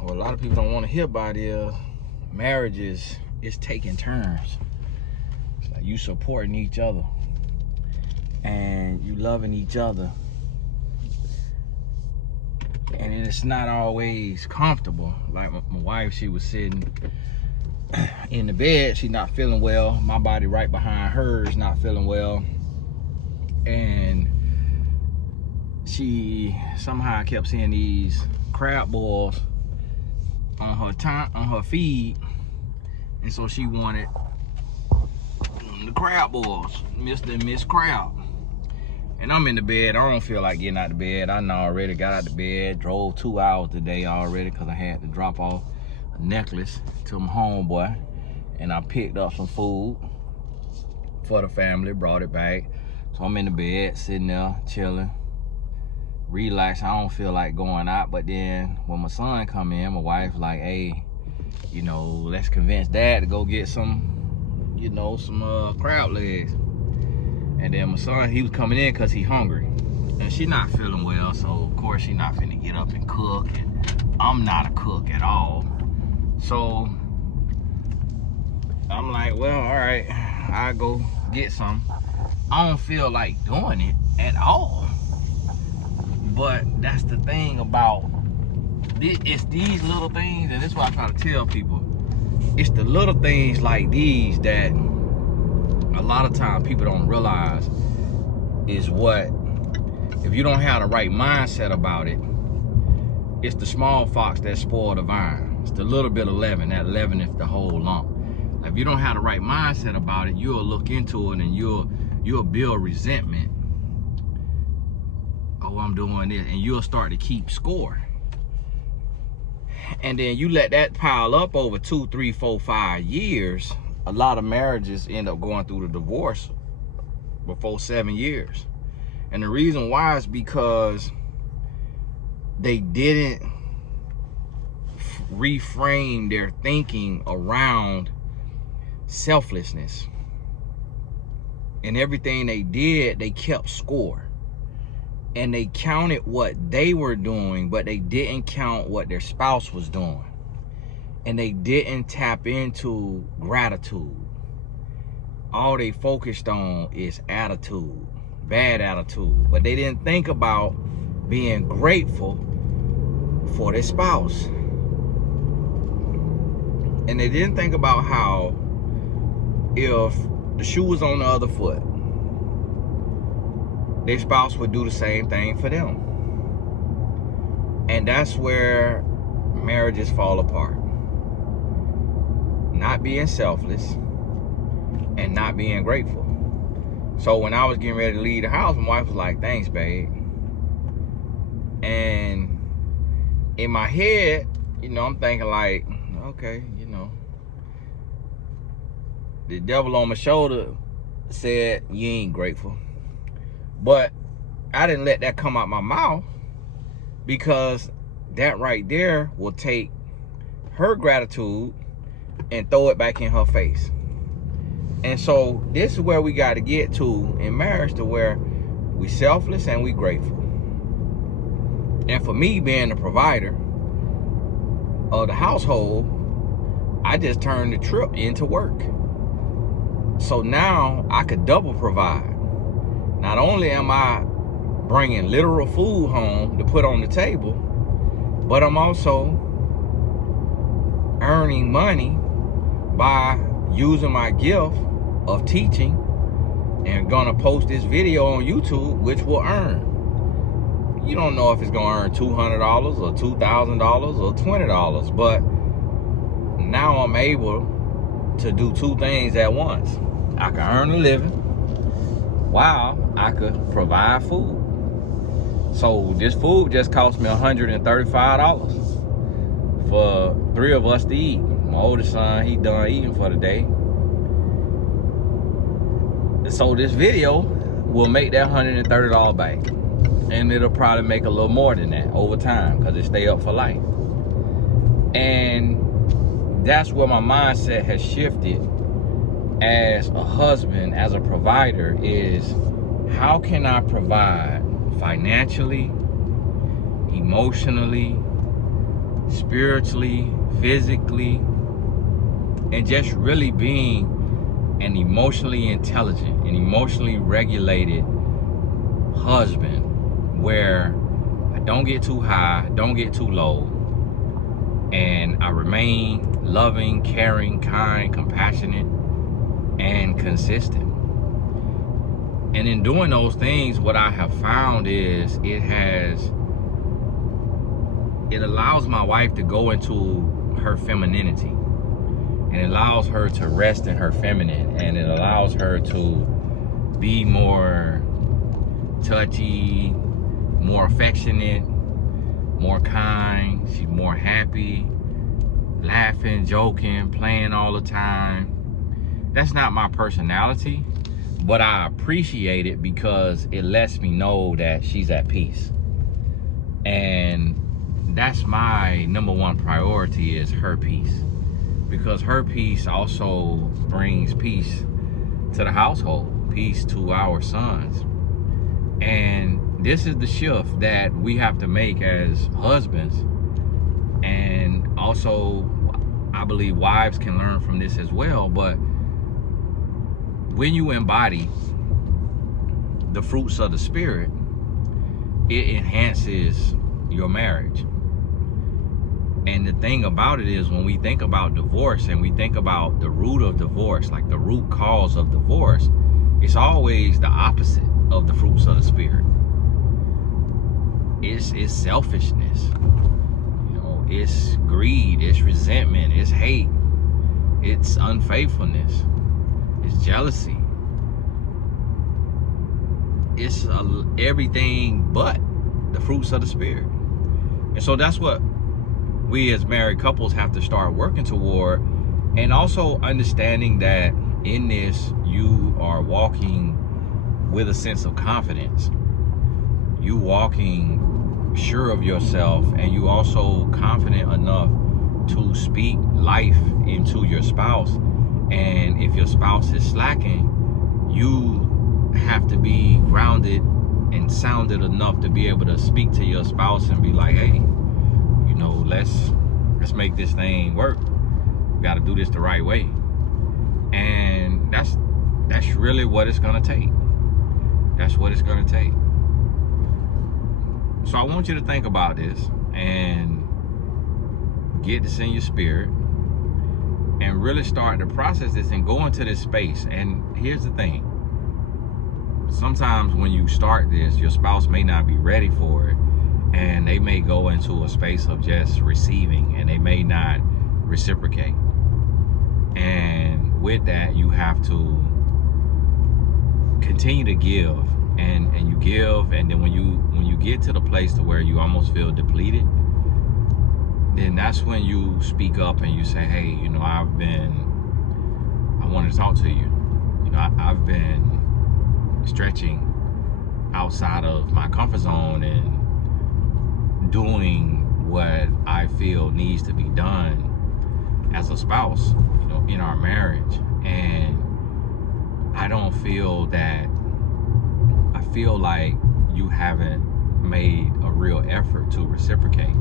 what a lot of people don't want to hear about is marriages is taking turns. It's like you supporting each other and you loving each other, and it's not always comfortable. Like my wife, she was sitting in the bed, she's not feeling well. My body right behind hers not feeling well, and she somehow kept seeing these crab balls on her feed, and so she wanted the crab balls, Mr. and Miss Crab. And I'm in the bed. I don't feel like getting out of bed. I know already got out of bed, drove 2 hours today already because I had to drop off a necklace to my homeboy, and I picked up some food for the family, brought it back. So I'm in the bed, sitting there, chilling, relaxing. I don't feel like going out, but then when my son come in, my wife like, hey, you know, let's convince dad to go get some, you know, some crab legs. And then my son, he was coming in because he hungry, and she not feeling well, so of course she not finna get up and cook, and I'm not a cook at all. So I'm like, well, all right, I'll go get some. I don't feel like doing it at all. But that's the thing about this, it's these little things, and this is what I try to tell people. It's the little things like these that a lot of times people don't realize is what, if you don't have the right mindset about it, it's the small fox that spoil the vine. It's the little bit of leaven, that leaven is the whole lump. If you don't have the right mindset about it, you'll look into it and you'll build resentment. Oh, I'm doing this, and you'll start to keep score. And then you let that pile up over 2, 3, 4, 5 years. A lot of marriages end up going through the divorce before 7 years. And the reason why is because they didn't reframe their thinking around selflessness. And everything they did, they kept score. And they counted what they were doing, but they didn't count what their spouse was doing. And they didn't tap into gratitude. All they focused on is attitude, bad attitude. But they didn't think about being grateful for their spouse. And they didn't think about how if the shoe was on the other foot, their spouse would do the same thing for them. And that's where marriages fall apart. Not being selfless and not being grateful. So when I was getting ready to leave the house, my wife was like, thanks, babe. And in my head, you know, I'm thinking like, okay, you know, the devil on my shoulder said, you ain't grateful. But I didn't let that come out my mouth, because that right there will take her gratitude and throw it back in her face. And so this is where we got to get to in marriage, to where we selfless and we grateful. And for me, being the provider of the household, I just turned the trip into work. So now I could double provide. Not only am I bringing literal food home to put on the table, but I'm also earning money by using my gift of teaching, and gonna post this video on YouTube, which will earn. You don't know if it's gonna earn $200 or $2,000 or $20, but now I'm able to do two things at once. I can earn a living while I could provide food. So this food just cost me $135 for 3 of us to eat. My oldest son, he done eating for the day. So this video will make that $130 back. And it'll probably make a little more than that over time, because it stay up for life. And that's where my mindset has shifted as a husband, as a provider, is how can I provide financially, emotionally, spiritually, physically, and just really being an emotionally intelligent and emotionally regulated husband, where I don't get too high, don't get too low, and I remain loving, caring, kind, compassionate, and consistent. And in doing those things, what I have found is it allows my wife to go into her femininity, and it allows her to rest in her feminine, and it allows her to be more touchy, more affectionate, more kind. She's more happy, laughing, joking, playing all the time. That's not my personality, but I appreciate it because it lets me know that she's at peace. And that's my number one priority, is her peace, because her peace also brings peace to the household, peace to our sons. And this is the shift that we have to make as husbands. And also, I believe wives can learn from this as well. But when you embody the fruits of the Spirit, it enhances your marriage. And the thing about it is, when we think about divorce and we think about the root of divorce, like the root cause of divorce, it's always the opposite of the fruits of the Spirit. It's selfishness, it's greed, it's resentment, it's hate, it's unfaithfulness, it's jealousy, it's everything but the fruits of the Spirit. And so that's what we as married couples have to start working toward, and also understanding that in this you are walking with a sense of confidence. You walking sure of yourself, and you also confident enough to speak life into your spouse. And if your spouse is slacking, you have to be grounded and sounded enough to be able to speak to your spouse and be like, hey, let's make this thing work. We got to do this the right way. And that's really what it's gonna take. That's what it's gonna take. So I want you to think about this and get this in your spirit and really start to process this and go into this space. And here's the thing. Sometimes when you start this, your spouse may not be ready for it, and they may go into a space of just receiving, and they may not reciprocate. And with that, you have to continue to give, and you give, and then when you get to the place to where you almost feel depleted, then that's when you speak up and you say, hey, I want to talk to you. I've been stretching outside of my comfort zone and doing what I feel needs to be done as a spouse, in our marriage. And I don't feel that, I feel like you haven't made a real effort to reciprocate.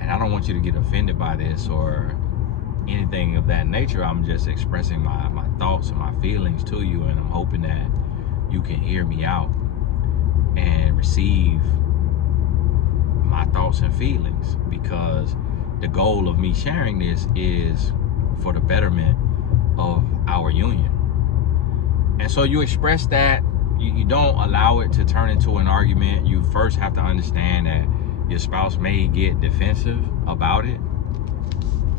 And I don't want you to get offended by this or anything of that nature. I'm just expressing my thoughts and my feelings to you, and I'm hoping that you can hear me out and receive my thoughts and feelings, because the goal of me sharing this is for the betterment of our union. And so you express that. You don't allow it to turn into an argument. You first have to understand that your spouse may get defensive about it,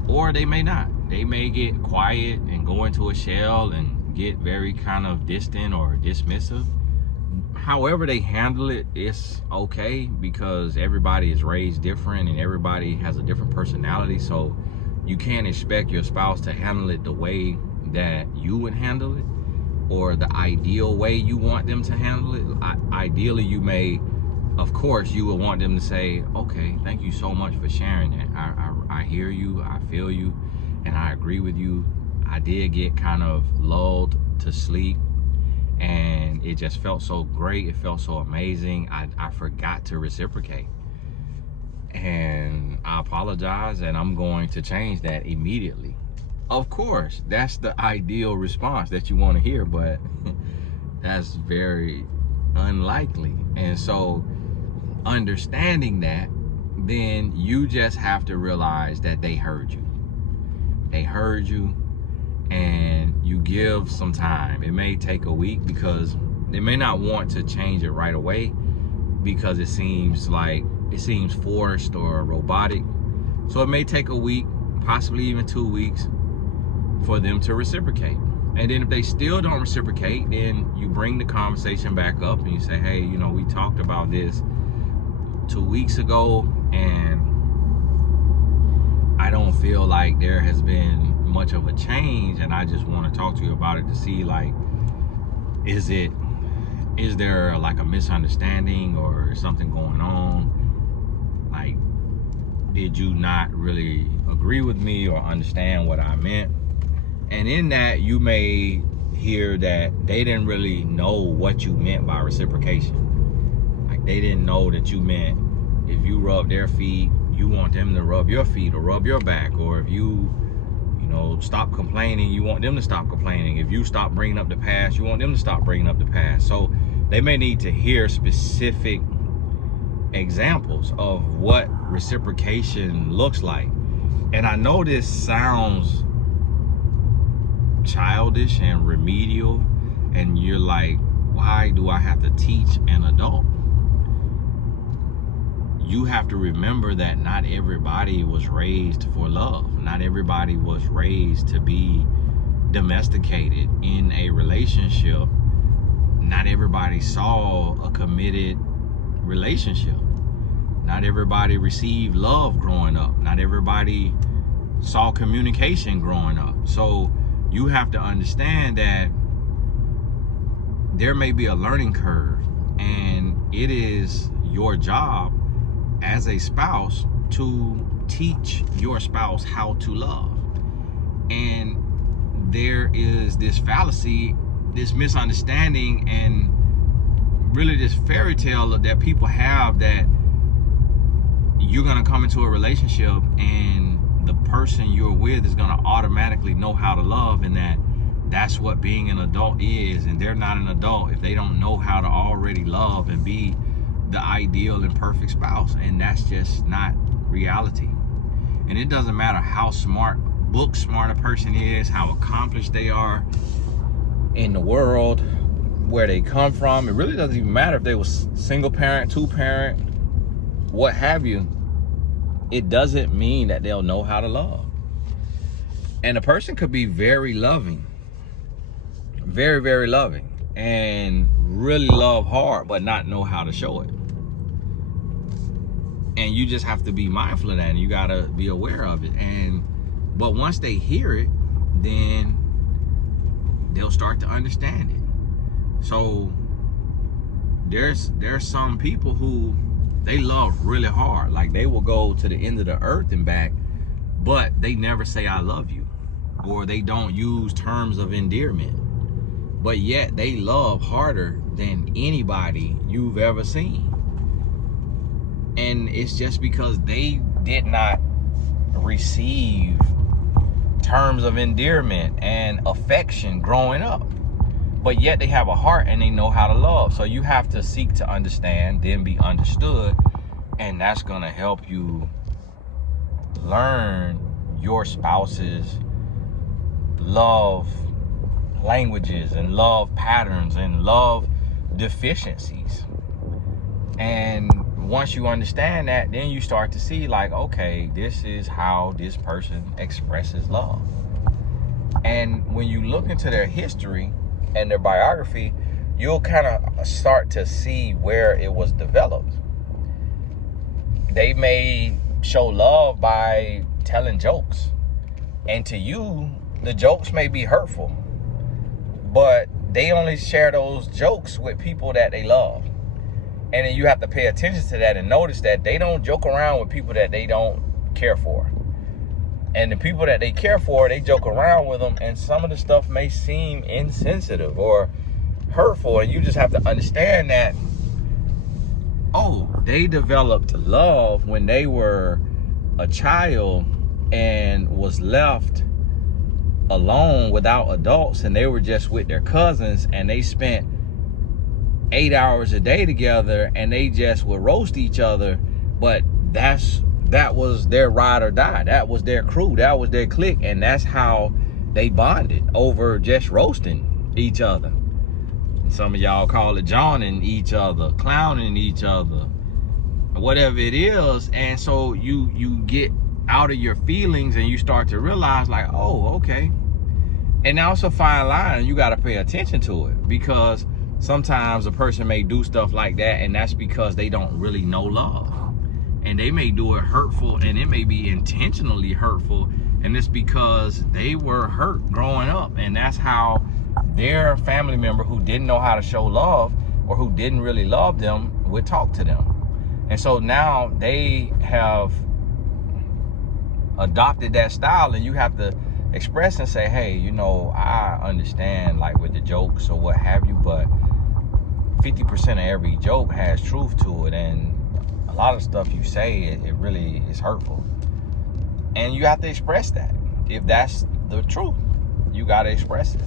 or they may not. They may get quiet and go into a shell and get very kind of distant or dismissive. However they handle it, it's okay, because everybody is raised different and everybody has a different personality. So you can't expect your spouse to handle it the way that you would handle it, or the ideal way you want them to handle it. Ideally, you may, of course, you would want them to say, okay, thank you so much for sharing that. I hear you, I feel you, and I agree with you. I did get kind of lulled to sleep, and it just felt so great. It felt so amazing. I forgot to reciprocate. And I apologize, and I'm going to change that immediately. Of course, that's the ideal response that you want to hear, but that's very unlikely. And so understanding that, then you just have to realize that they heard you. They heard you, and you give some time. It may take a week because they may not want to change it right away because it seems forced or robotic. So it may take a week, possibly even 2 weeks, for them to reciprocate. And then if they still don't reciprocate, then you bring the conversation back up and you say, hey, you know, we talked about this 2 weeks ago, and I don't feel like there has been much of a change, and I just want to talk to you about it to see, like, is there like a misunderstanding or something going on? Like, did you not really agree with me or understand what I meant? And in that, you may hear that they didn't really know what you meant by reciprocation. Like, they didn't know that you meant if you rub their feet, you want them to rub your feet or rub your back. Or if you know, stop complaining, you want them to stop complaining. If you stop bringing up the past, you want them to stop bringing up the past. So they may need to hear specific examples of what reciprocation looks like. And I know this sounds childish and remedial, and you're like, why do I have to teach an adult? You have to remember that not everybody was raised for love. Not everybody was raised to be domesticated in a relationship. Not everybody saw a committed relationship. Not everybody received love growing up. Not everybody saw communication growing up. So you have to understand that there may be a learning curve, and it is your job as a spouse to teach your spouse how to love. And there is this fallacy, this misunderstanding, and really this fairy tale that people have, that you're gonna come into a relationship and the person you're with is gonna automatically know how to love, and that's what being an adult is. And they're not an adult if they don't know how to already love and be the ideal and perfect spouse. And that's just not reality. And it doesn't matter how book smart a person is, how accomplished they are in the world, where they come from. It really doesn't even matter if they was single parent, two parent, what have you. It doesn't mean that they'll know how to love. And a person could be very loving, very, very loving, and really love hard, but not know how to show it. And you just have to be mindful of that, and you gotta be aware of it. But once they hear it, then they'll start to understand it. So there's some people who, they love really hard. Like, they will go to the end of the earth and back, but they never say I love you, or they don't use terms of endearment. But yet they love harder than anybody you've ever seen. And it's just because they did not receive terms of endearment and affection growing up. But yet they have a heart and they know how to love. So you have to seek to understand, then be understood. And that's going to help you learn your spouse's love languages and love patterns and love deficiencies. And once you understand that, then you start to see, like, okay, this is how this person expresses love. And when you look into their history and their biography, you'll kind of start to see where it was developed. They may show love by telling jokes, and to you, the jokes may be hurtful, but they only share those jokes with people that they love. And then you have to pay attention to that and notice that they don't joke around with people that they don't care for. And the people that they care for, they joke around with them, and some of the stuff may seem insensitive or hurtful. And you just have to understand that oh, they developed love when they were a child and was left alone without adults, and they were just with their cousins, and they spent 8 hours a day together, and they just would roast each other. But that was their ride or die. That was their crew. That was their clique, and that's how they bonded, over just roasting each other. Some of y'all call it joning each other, clowning each other, whatever it is. And so you get out of your feelings, and you start to realize, like, oh, okay. And now it's a fine line. You got to pay attention to it, because sometimes a person may do stuff like that, and that's because they don't really know love. And they may do it hurtful, and it may be intentionally hurtful, and it's because they were hurt growing up, and that's how their family member who didn't know how to show love, or who didn't really love them, would talk to them. And so now they have adopted that style, and you have to express and say, hey, you know, I understand, like, with the jokes or what have you, but 50% of every joke has truth to it, and a lot of stuff you say, it really is hurtful. And you have to express that. If that's the truth, you got to express it.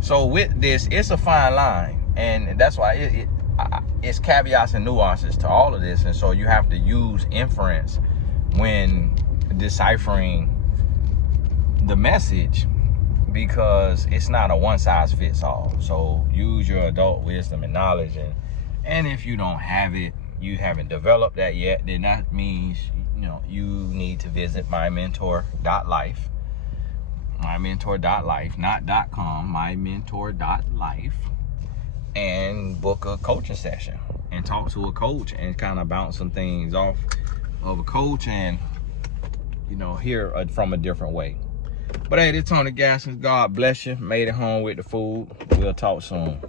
So with this, it's a fine line, and that's why it's caveats and nuances to all of this. And so you have to use inference when deciphering the message, because it's not a one-size-fits-all. So use your adult wisdom and knowledge, and if you don't have it, you haven't developed that yet, then that means, you know, you need to visit mymentor.life, not .com, mymentor.life, and book a coaching session and talk to a coach and kind of bounce some things off of a coach, and, you know, hear from a different way. But hey, this is Tony Gaskins. God bless you. Made it home with the food. We'll talk soon.